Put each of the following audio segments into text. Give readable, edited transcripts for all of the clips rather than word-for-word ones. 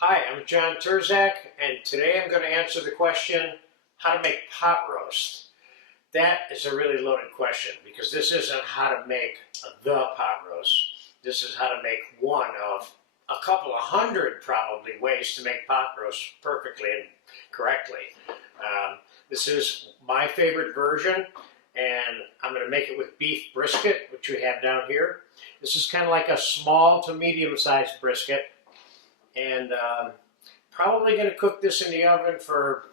Hi, I'm John Terzak, and today I'm going to answer the question, how to make pot roast. That is a really loaded question because this isn't how to make the pot roast. This is how to make one of a couple of hundred probably ways to make pot roast perfectly and correctly. This is my favorite version, and I'm going to make it with beef brisket, which we have down here. This is kind of like a small to medium-sized brisket. And probably going to cook this in the oven for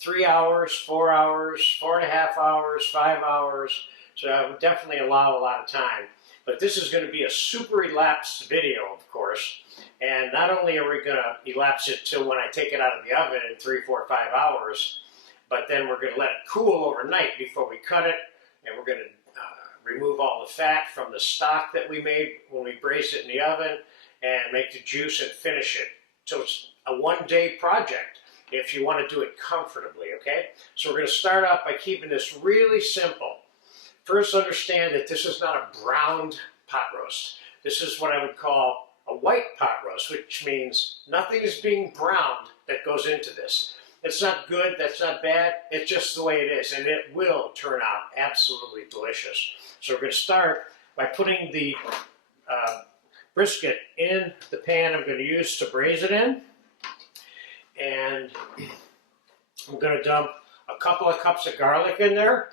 3 hours, 4 hours, 4.5 hours, 5 hours. So I would definitely allow a lot of time. But this is going to be a super elapsed video, of course. And not only are we going to elapse it till when I take it out of the oven in 3, 4, 5 hours, but then we're going to let it cool overnight before we cut it. And we're going to remove all the fat from the stock that we made when we braised it in the oven, and make the juice and finish it. So it's a one-day project if you want to do it comfortably, okay? So we're going to start off by keeping this really simple. First, understand that this is not a browned pot roast. This is what I would call a white pot roast, which means nothing is being browned that goes into this. It's not good, that's not bad, it's just the way it is, and it will turn out absolutely delicious. So we're going to start by putting the brisket in the pan I'm going to use to braise it in, and I'm going to dump a couple of cups of garlic in there.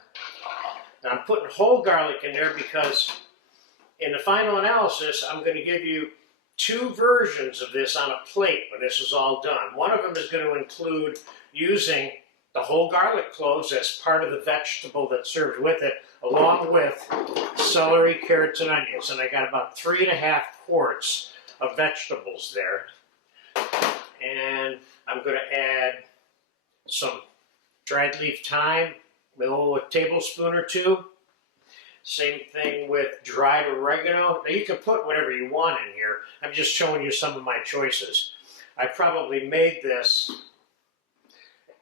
Now I'm putting whole garlic in there because in the final analysis I'm going to give you 2 versions of this on a plate when this is all done. One of them is going to include using the whole garlic cloves as part of the vegetable that's served with it, along with celery, carrots, and onions. And I got about 3.5 quarts of vegetables there. And I'm going to add some dried leaf thyme, a tablespoon or 2. Same thing with dried oregano. Now you can put whatever you want in here. I'm just showing you some of my choices. I probably made this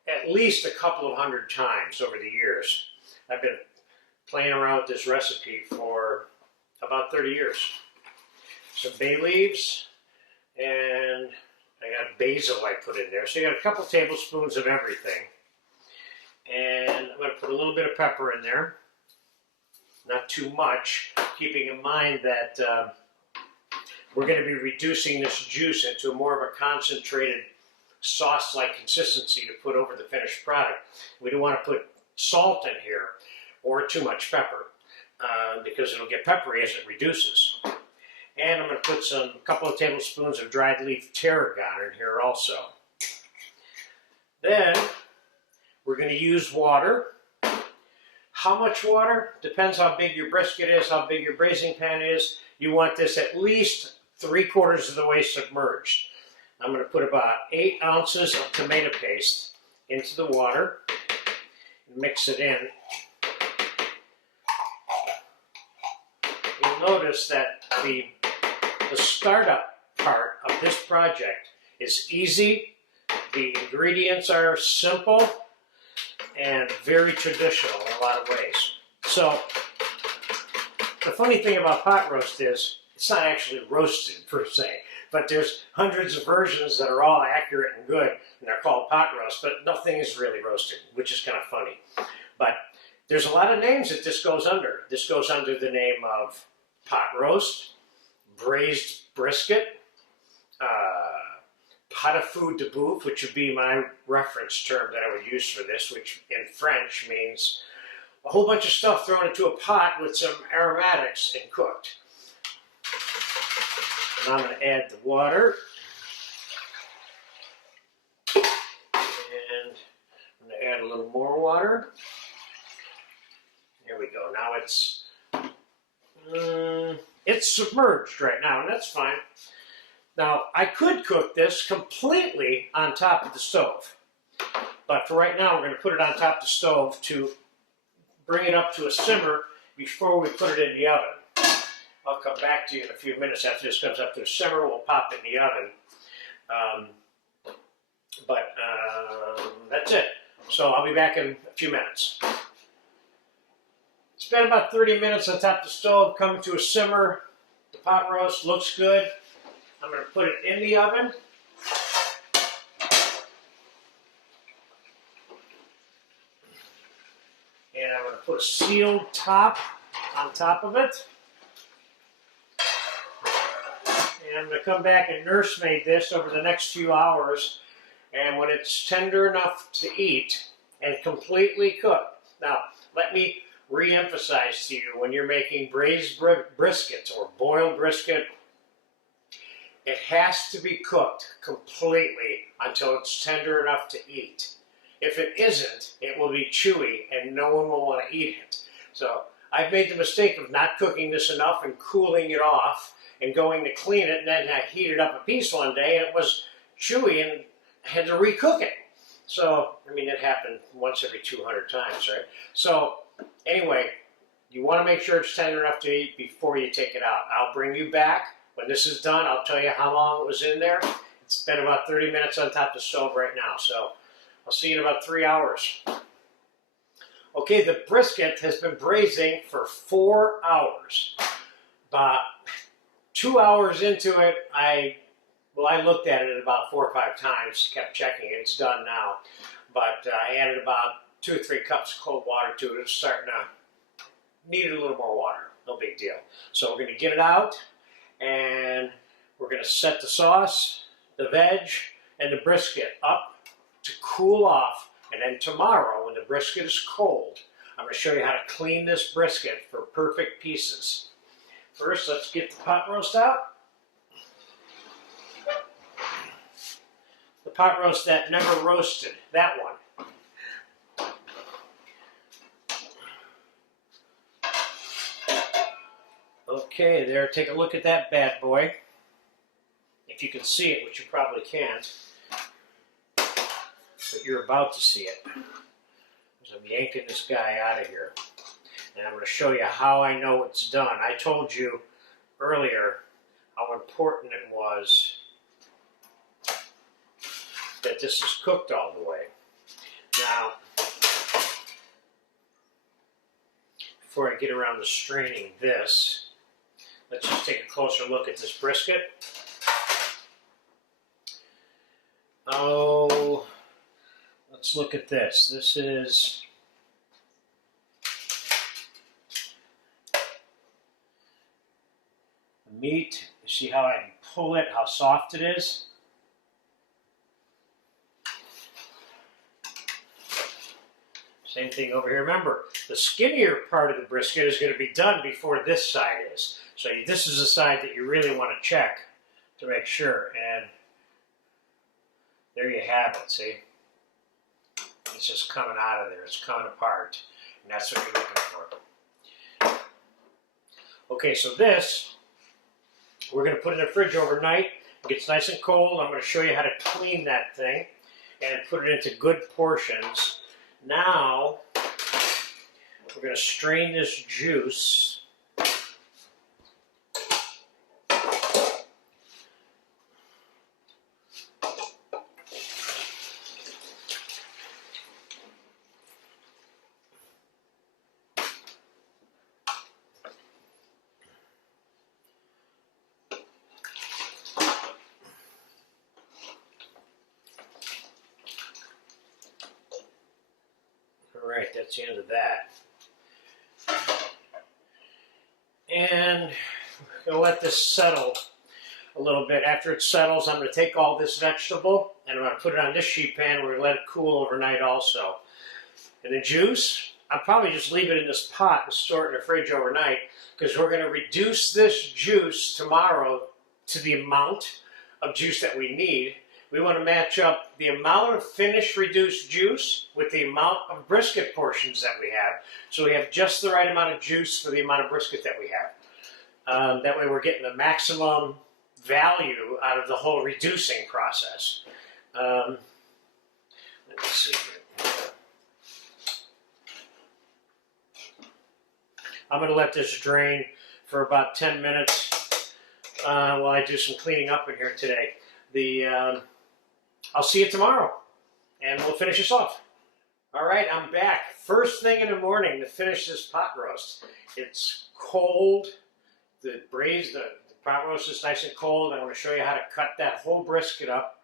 at least a couple of hundred times over the years. I've been playing around with this recipe for about 30 years. Some bay leaves, and I got basil I put in there. So you got a couple tablespoons of everything. And I'm going to put a little bit of pepper in there. Not too much, keeping in mind that we're going to be reducing this juice into more of a concentrated sauce-like consistency to put over the finished product. We don't want to put salt in here or too much pepper because it'll get peppery as it reduces. And I'm going to put a couple of tablespoons of dried leaf tarragon in here also. Then we're going to use water. How much water? Depends how big your brisket is, how big your braising pan is. You want this at least 3/4 of the way submerged. I'm going to put about 8 ounces of tomato paste into the water and mix it in. You'll notice that the startup part of this project is easy. The ingredients are simple and very traditional in a lot of ways. So the funny thing about pot roast is it's not actually roasted per se, but there's hundreds of versions that are all accurate and good, and they're called pot roast, but nothing is really roasted, which is kind of funny. But there's a lot of names that this goes under. This goes under the name of pot roast, braised brisket, pot de boeuf, which would be my reference term that I would use for this, which in French means a whole bunch of stuff thrown into a pot with some aromatics and cooked. And I'm going to add the water. And I'm going to add a little more water. There we go. Now it's submerged right now, and that's fine. Now, I could cook this completely on top of the stove, but for right now, we're going to put it on top of the stove to bring it up to a simmer before we put it in the oven. I'll come back to you in a few minutes after this comes up to a simmer. We'll pop it in the oven. That's it. So I'll be back in a few minutes. It's been about 30 minutes on top of the stove, coming to a simmer. The pot roast looks good. I'm going to put it in the oven put a sealed top on top of it. And I'm going to come back and nursemaid this over the next few hours. And when it's tender enough to eat and completely cooked. Now, let me re-emphasize to you, when you're making braised briskets or boiled brisket, it has to be cooked completely until it's tender enough to eat. If it isn't, it will be chewy and no one will want to eat it. So I've made the mistake of not cooking this enough and cooling it off and going to clean it, and then I heated up a piece one day and it was chewy and I had to recook it. So, I mean, it happened once every 200 times, right? So, anyway, you want to make sure it's tender enough to eat before you take it out. I'll bring you back. When this is done, I'll tell you how long it was in there. It's been about 30 minutes on top of the stove right now, so I'll see you in about 3 hours. Okay, the brisket has been braising for 4 hours. About 2 hours into it, I looked at it about 4 or 5 times, kept checking it. It's done now. But I added about 2 or 3 cups of cold water to it. It's starting to need a little more water. No big deal. So we're going to get it out, and we're going to set the sauce, the veg, and the brisket up to cool off. And then tomorrow, when the brisket is cold, I'm going to show you how to clean this brisket for perfect pieces. First, let's get the pot roast out. The pot roast that never roasted, that one. Okay, there, take a look at that bad boy. If you can see it, which you probably can't, but you're about to see it. As I'm yanking this guy out of here. And I'm going to show you how I know it's done. I told you earlier how important it was that this is cooked all the way. Now, before I get around to straining this, let's just take a closer look at this brisket. Oh, let's look at this. This is the meat. You see how I can pull it, how soft it is? Same thing over here. Remember, the skinnier part of the brisket is going to be done before this side is. So this is the side that you really want to check to make sure. And there you have it, see? It's just coming out of there. It's coming apart. And that's what you're looking for. Okay, so this, we're going to put in the fridge overnight. It gets nice and cold. I'm going to show you how to clean that thing and put it into good portions. Now, we're going to strain this juice. All right, that's the end of that. And we're going to let this settle a little bit. After it settles, I'm going to take all this vegetable and I'm going to put it on this sheet pan. We're going to let it cool overnight also. And the juice, I'll probably just leave it in this pot and store it in the fridge overnight, because we're going to reduce this juice tomorrow to the amount of juice that we need. We want to match up the amount of finished reduced juice with the amount of brisket portions that we have. So we have just the right amount of juice for the amount of brisket that we have. That way we're getting the maximum value out of the whole reducing process. Let's see here. I'm going to let this drain for about 10 minutes while I do some cleaning up in here today. I'll see you tomorrow, and we'll finish this off. All right, I'm back. First thing in the morning to finish this pot roast. It's cold. The pot roast is nice and cold. I want to show you how to cut that whole brisket up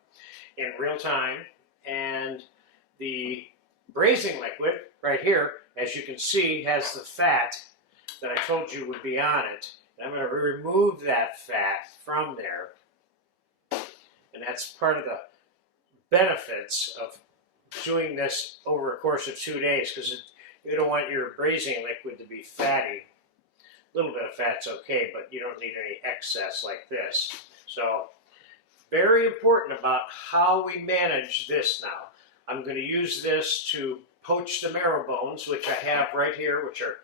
in real time. And the braising liquid right here as you can see, has the fat that I told you would be on it. And I'm going to remove that fat from there. And that's part of the benefits of doing this over a course of 2 days, because you don't want your braising liquid to be fatty. A little bit of fat's okay, but you don't need any excess like this. So, very important about how we manage this now. I'm going to use this to poach the marrow bones, which I have right here, which are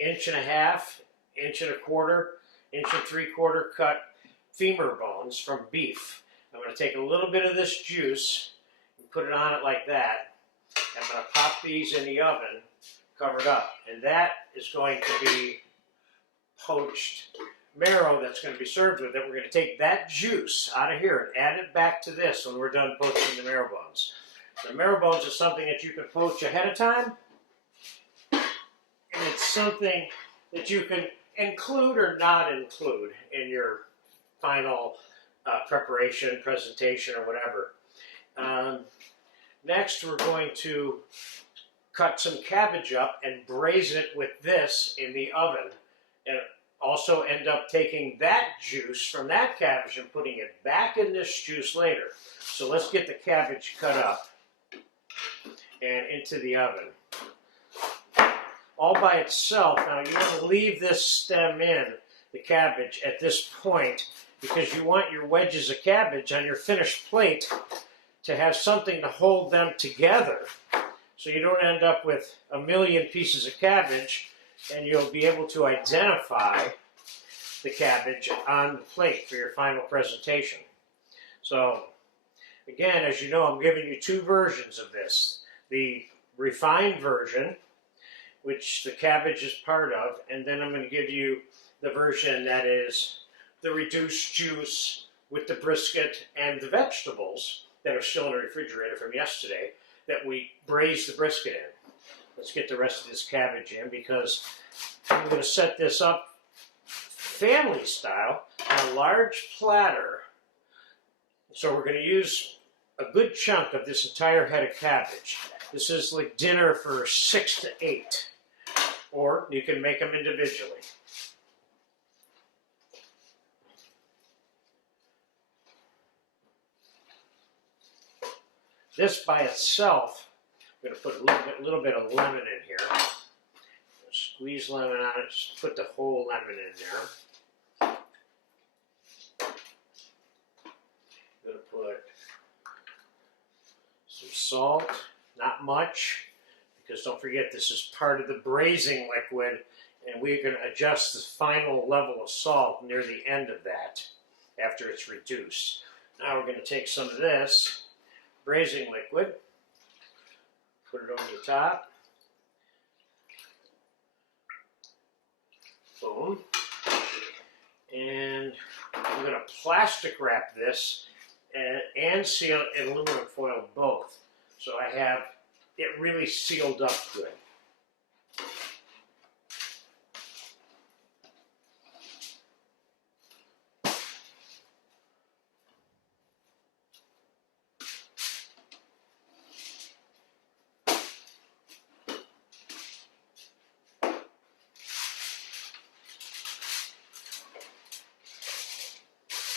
1.5 inch, 1.25 inch, 1.75 inch cut femer bones from beef. I'm going to take a little bit of this juice and put it on it like that. I'm going to pop these in the oven, covered up, and that is going to be poached marrow that's going to be served with it. We're going to take that juice out of here and add it back to this when we're done poaching the marrow bones. The marrow bones is something that you can poach ahead of time, and it's something that you can include or not include in your final preparation, presentation, or whatever. Next, we're going to cut some cabbage up and braise it with this in the oven, and also end up taking that juice from that cabbage and putting it back in this juice later. So let's get the cabbage cut up and into the oven. All by itself. Now you want to leave this stem in, the cabbage, at this point, because you want your wedges of cabbage on your finished plate to have something to hold them together, so you don't end up with a million pieces of cabbage, and you'll be able to identify the cabbage on the plate for your final presentation. So again, as you know, I'm giving you two versions of this. The refined version, which the cabbage is part of, and then I'm going to give you the version that is the reduced juice with the brisket and the vegetables that are still in the refrigerator from yesterday that we braised the brisket in. Let's get the rest of this cabbage in, because I'm going to set this up family style on a large platter. So we're going to use a good chunk of this entire head of cabbage. This is like dinner for 6 to 8, or you can make them individually. This by itself, I'm going to put a little bit of lemon in here. Squeeze lemon on it, just put the whole lemon in there. I'm going to put some salt, not much, because don't forget this is part of the braising liquid, and we can adjust the final level of salt near the end of that after it's reduced. Now we're going to take some of this braising liquid, put it over the top. Boom. And I'm going to plastic wrap this and seal it in aluminum foil both, so I have it really sealed up good.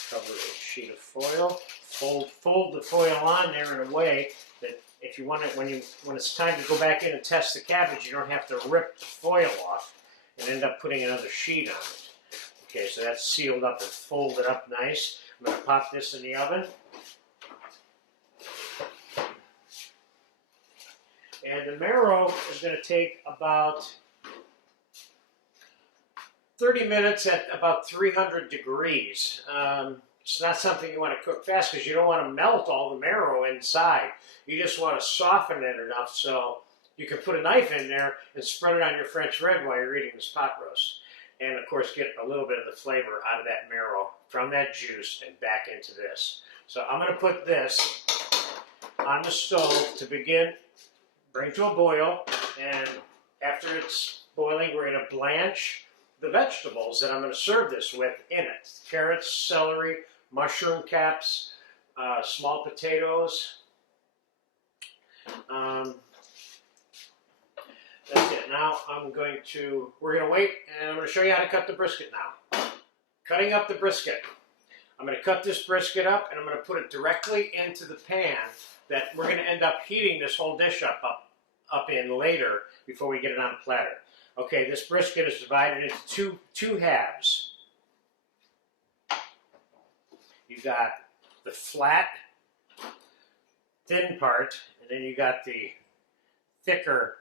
Cover it with a sheet of foil. Fold the foil on there in a way that if you want it, when it's time to go back in and test the cabbage, you don't have to rip the foil off and end up putting another sheet on it. Okay, so that's sealed up and folded up nice. I'm going to pop this in the oven. And the marrow is going to take about 30 minutes at about 300 degrees. It's not something you want to cook fast, because you don't want to melt all the marrow inside. You just want to soften it enough so you can put a knife in there and spread it on your French red while you're eating this pot roast. And of course get a little bit of the flavor out of that marrow from that juice and back into this. So I'm going to put this on the stove to begin, bring to a boil, and after it's boiling, we're going to blanch the vegetables that I'm going to serve this with in it. Carrots, celery, mushroom caps, small potatoes, That's it. Now we're going to wait, and I'm going to show you how to cut the brisket now. Cutting up the brisket. I'm going to cut this brisket up, and I'm going to put it directly into the pan that we're going to end up heating this whole dish up in later before we get it on a platter. Okay, this brisket is divided into two halves. You've got the flat, thin part, and then you got the thicker,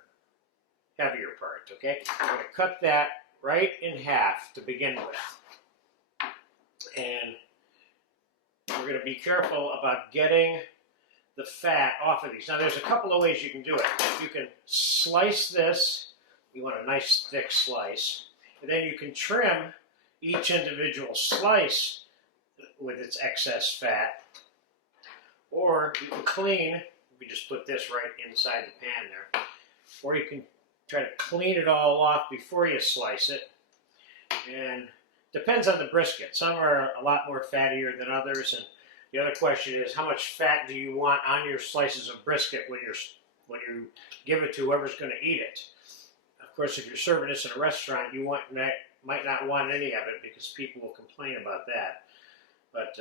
heavier part, okay? I'm going to cut that right in half to begin with. And we're going to be careful about getting the fat off of these. Now, there's a couple of ways you can do it. You can slice this. You want a nice thick slice. And then you can trim each individual slice with its excess fat. Or you can clean, we just put this right inside the pan there. Or you can try to clean it all off before you slice it. And depends on the brisket. Some are a lot more fattier than others. And the other question is, how much fat do you want on your slices of brisket when you give it to whoever's going to eat it? Of course, if you're serving this in a restaurant, you might not want any of it because people will complain about that. But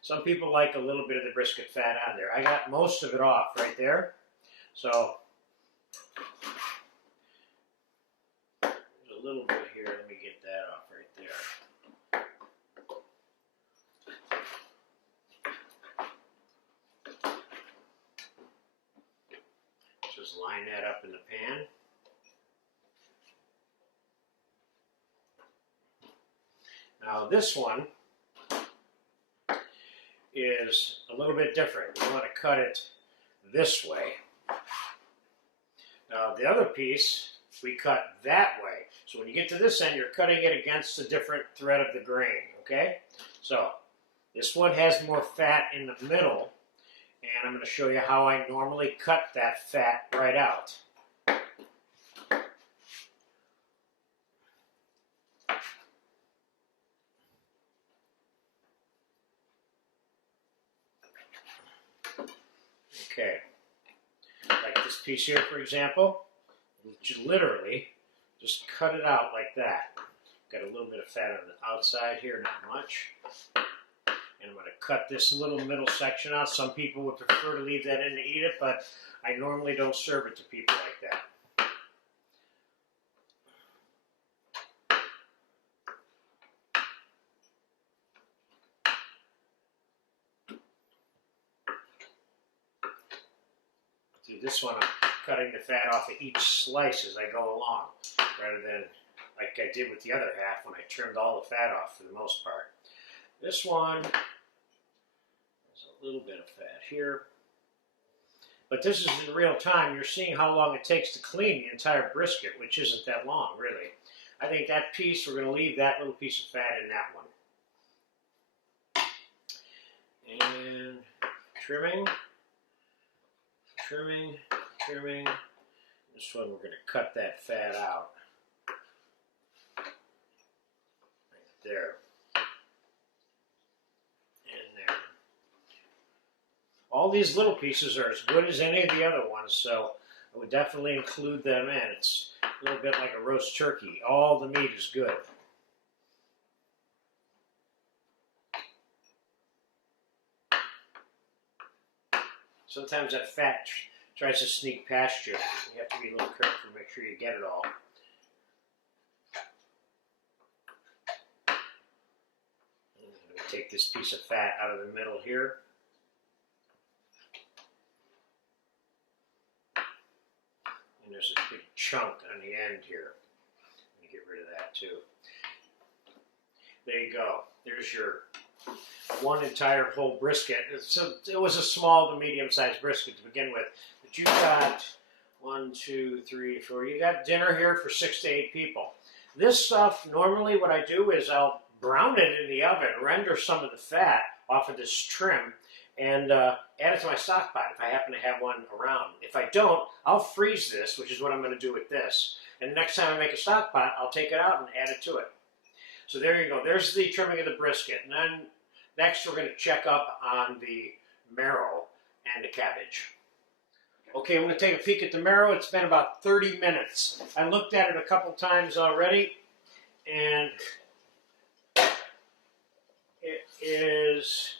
some people like a little bit of the brisket fat on there. I got most of it off right there. So there's a little bit here. Let me get that off right there. Just line that up in the pan. Now this one is a little bit different. You want to cut it this way. Now the other piece, we cut that way. So when you get to this end, you're cutting it against a different thread of the grain, okay? So this one has more fat in the middle, and I'm going to show you how I normally cut that fat right out. Okay, like this piece here, for example, literally just cut it out like that. Got a little bit of fat on the outside here, not much. And I'm going to cut this little middle section out. Some people would prefer to leave that in to eat it, but I normally don't serve it to people like that. See, this one I'm cutting the fat off of each slice as I go along, rather than like I did with the other half when I trimmed all the fat off for the most part. This one, there's a little bit of fat here. But this is in real time. You're seeing how long it takes to clean the entire brisket, which isn't that long, really. I think that piece, we're going to leave that little piece of fat in that one. And trimming. Trimming. This one, we're going to cut that fat out. Right there. And there. All these little pieces are as good as any of the other ones, so I would definitely include them in. It's a little bit like a roast turkey. All the meat is good. Sometimes that fat tries to sneak past you. You have to be a little careful to make sure you get it all. And I'm going to take this piece of fat out of the middle here. And there's a big chunk on the end here. Let me get rid of that too. There you go. There's your one entire whole brisket. So it was a small to medium-sized brisket to begin with. But you've got 1, 2, 3, 4. You got dinner here for 6 to 8 people. This stuff, normally what I do is I'll brown it in the oven, render some of the fat off of this trim, and add it to my stock pot if I happen to have one around. If I don't, I'll freeze this, which is what I'm going to do with this. And the next time I make a stock pot, I'll take it out and add it to it. So there you go. There's the trimming of the brisket. And then next we're going to check up on the marrow and the cabbage. Okay, I'm going to take a peek at the marrow. It's been about 30 minutes. I looked at it a couple times already, and it's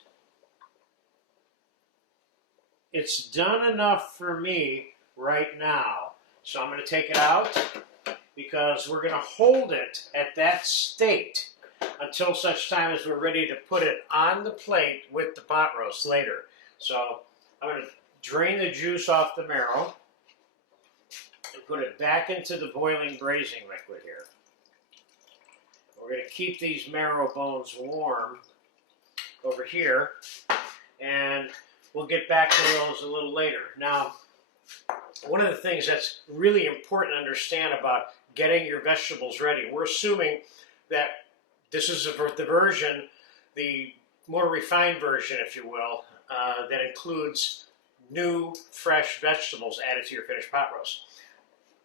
done enough for me right now. So I'm going to take it out because we're going to hold it at that state until such time as we're ready to put it on the plate with the pot roast later. So I'm going to drain the juice off the marrow and put it back into the boiling braising liquid here. We're going to keep these marrow bones warm over here, and we'll get back to those a little later. Now, one of the things that's really important to understand about getting your vegetables ready, we're assuming that this is the version, the more refined version, if you will, that includes new, fresh vegetables added to your finished pot roast.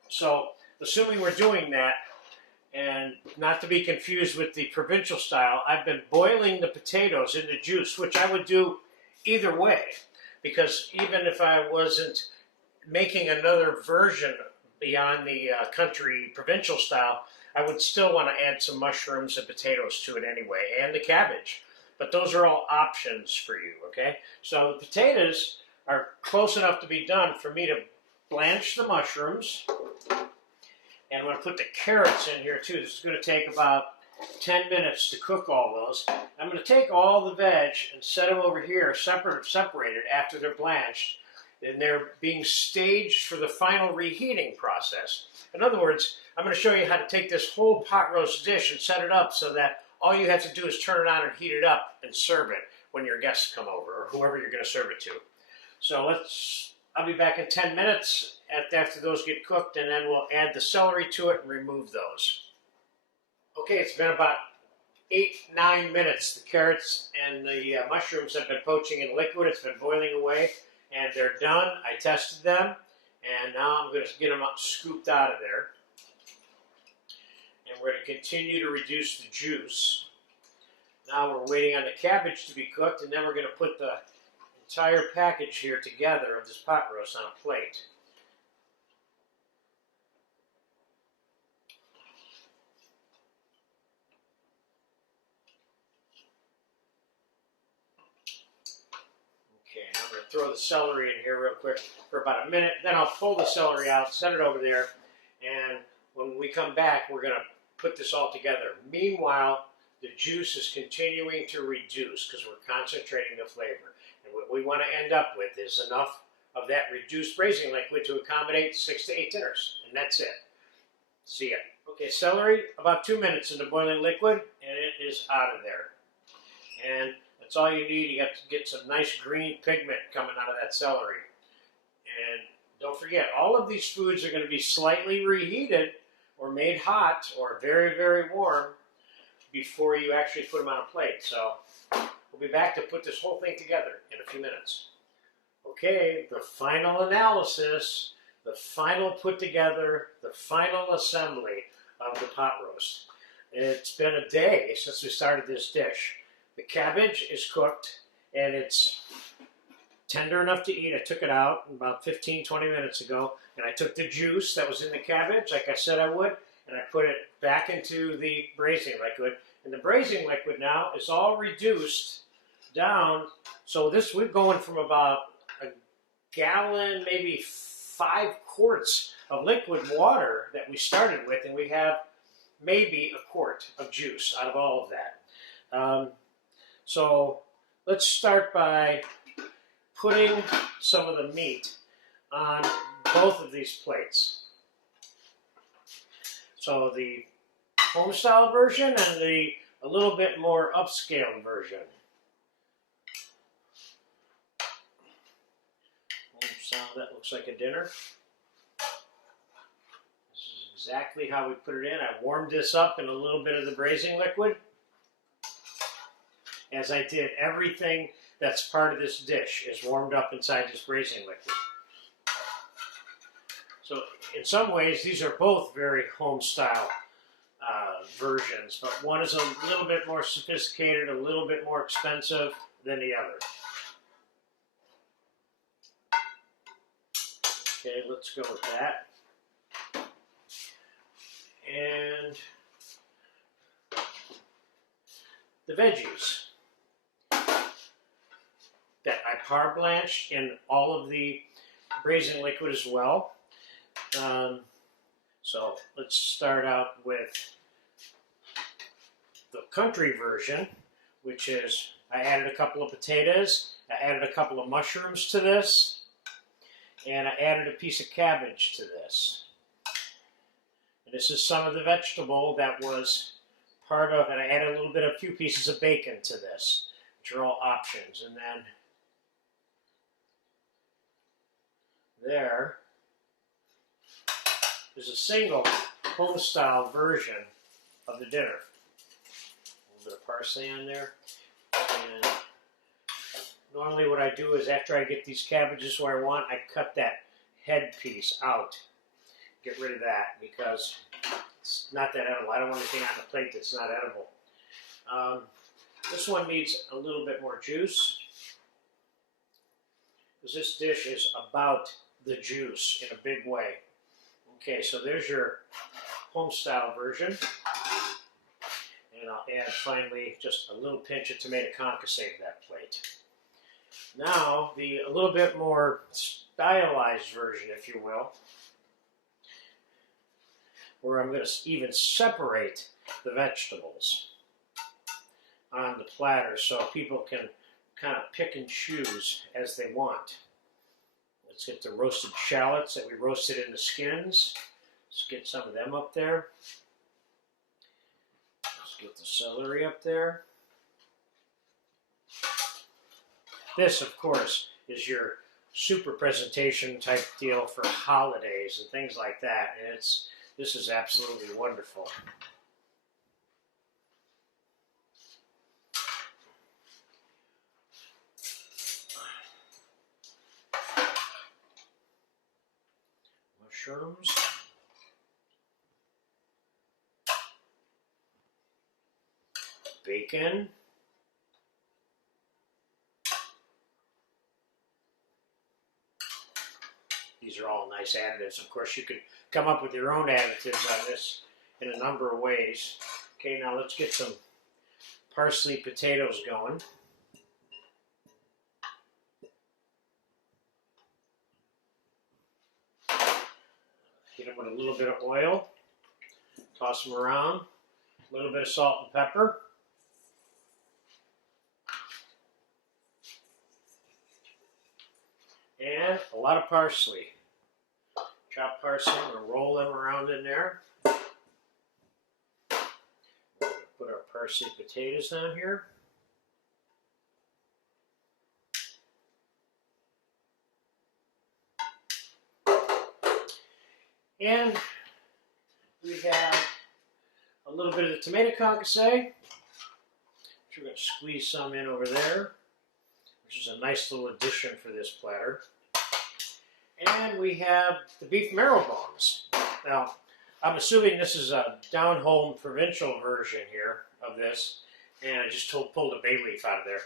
So, assuming we're doing that, and not to be confused with the provincial style, I've been boiling the potatoes in the juice, which I would do either way, because even if I wasn't making another version beyond the country provincial style, I would still want to add some mushrooms and potatoes to it anyway, and the cabbage. But those are all options for you, okay? So the potatoes are close enough to be done for me to blanch the mushrooms. And I'm going to put the carrots in here too. This is going to take about 10 minutes to cook all those. I'm going to take all the veg and set them over here separated after they're blanched. And they're being staged for the final reheating process. In other words, I'm going to show you how to take this whole pot roast dish and set it up so that all you have to do is turn it on and heat it up and serve it when your guests come over or whoever you're going to serve it to. So I'll be back in 10 minutes after those get cooked, and then we'll add the celery to it and remove those. Okay, it's been about 8-9 minutes. The carrots and the mushrooms have been poaching in liquid. It's been boiling away, and they're done. I tested them, and now I'm going to get them scooped out of there. And we're going to continue to reduce the juice. Now we're waiting on the cabbage to be cooked, and then we're going to put the entire package here together of this pot roast on a plate. Okay, now I'm going to throw the celery in here real quick for about a minute. Then I'll pull the celery out, set it over there, and when we come back, we're going to put this all together. Meanwhile, the juice is continuing to reduce because we're concentrating the flavor. And what we want to end up with is enough of that reduced braising liquid to accommodate 6 to 8 dinners. And that's it. See ya. Okay, celery, about 2 minutes in the boiling liquid, and it is out of there. And that's all you need. You got to get some nice green pigment coming out of that celery. And don't forget, all of these foods are going to be slightly reheated or made hot or very, very warm before you actually put them on a plate. So we'll be back to put this whole thing together in a few minutes. Okay, the final analysis, the final put together, the final assembly of the pot roast. It's been a day since we started this dish. The cabbage is cooked and it's tender enough to eat. I took it out about 15-20 minutes ago, and I took the juice that was in the cabbage, like I said I would, and I put it back into the braising liquid. And the braising liquid now is all reduced down. So we're going from about a gallon, maybe 5 quarts of liquid water that we started with, and we have maybe a quart of juice out of all of that. So let's start by putting some of the meat on both of these plates. So the home style version and a little bit more upscale version. Home style, that looks like a dinner. This is exactly how we put it in. I warmed this up in a little bit of the braising liquid, as I did everything that's part of this dish is warmed up inside this braising liquid. So in some ways, these are both very home style versions, but one is a little bit more sophisticated, a little bit more expensive than the other. Okay, let's go with that. And the veggies that I par blanched in all of the braising liquid as well. So let's start out with the country version, which is I added a couple of potatoes, I added a couple of mushrooms to this, and I added a piece of cabbage to this. And this is some of the vegetable that was part of, and I added a few pieces of bacon to this, which are all options. And then there's a single home-style version of the dinner. A little bit of parsley on there. And normally what I do is after I get these cabbages where I want, I cut that head piece out. Get rid of that because it's not that edible. I don't want anything on the plate that's not edible. This one needs a little bit more juice because this dish is about the juice in a big way. Okay, so there's your home-style version. And I'll add finally just a little pinch of tomato concasse to that plate. Now, a little bit more stylized version, if you will, where I'm going to even separate the vegetables on the platter so people can kind of pick and choose as they want. Let's get the roasted shallots that we roasted in the skins. Let's get some of them up there. Let's get the celery up there. This, of course, is your super presentation type deal for holidays and things like that. And this is absolutely wonderful. Mushrooms. Bacon. These are all nice additives. Of course, you could come up with your own additives on this in a number of ways. Okay, now let's get some parsley potatoes going. Heat them with a little bit of oil. Toss them around. A little bit of salt and pepper. And a lot of parsley. Chopped parsley, I'm going to roll them around in there. We're going to put our parsley potatoes down here. And we have a little bit of the tomato concasse, which we're going to squeeze some in over there, which is a nice little addition for this platter. And we have the beef marrow bones. Now, I'm assuming this is a down-home provincial version here of this, and I just pulled a bay leaf out of there.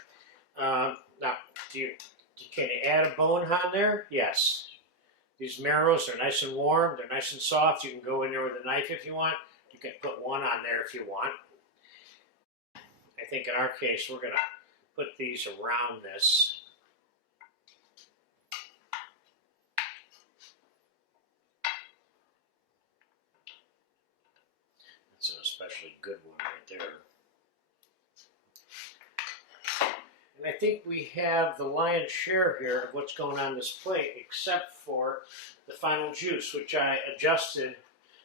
Now, can you add a bone on there? Yes. These marrows are nice and warm. They're nice and soft. You can go in there with a knife if you want. You can put one on there if you want. I think in our case, we're going to put these around this. That's an especially good one right there. And I think we have the lion's share here of what's going on this plate, except for the final juice, which I adjusted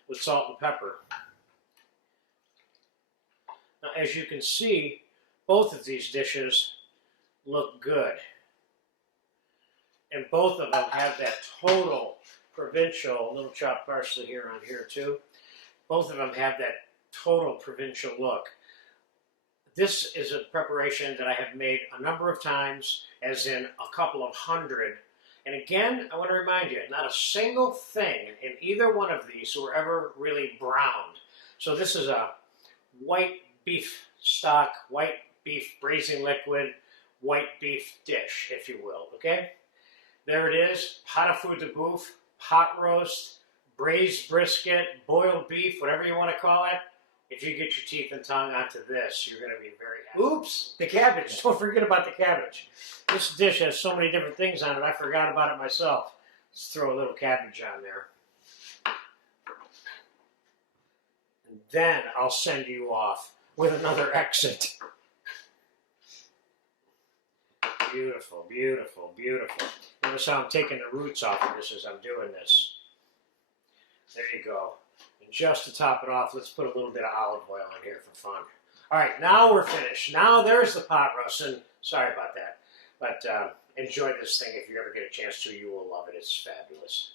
with salt and pepper. Now, as you can see, both of these dishes look good. And both of them have that total provincial, little chopped parsley here on here too. Both of them have that total provincial look. This is a preparation that I have made a number of times, as in a couple of hundred. And again, I want to remind you, not a single thing in either one of these were ever really browned. So this is a white beef stock, white beef braising liquid, white beef dish, if you will, okay? There it is, pot au feu de boeuf, pot roast, braised brisket, boiled beef, whatever you want to call it. If you get your teeth and tongue onto this, you're going to be very happy. Oops, the cabbage. Don't forget about the cabbage. This dish has so many different things on it, I forgot about it myself. Let's throw a little cabbage on there. And then I'll send you off with another exit. Beautiful, beautiful, beautiful. Notice how I'm taking the roots off of this as I'm doing this. There you go. And just to top it off, let's put a little bit of olive oil in here for fun. All right, now we're finished. Now there's the pot roast, and sorry about that. But enjoy this thing if you ever get a chance to. You will love it. It's fabulous.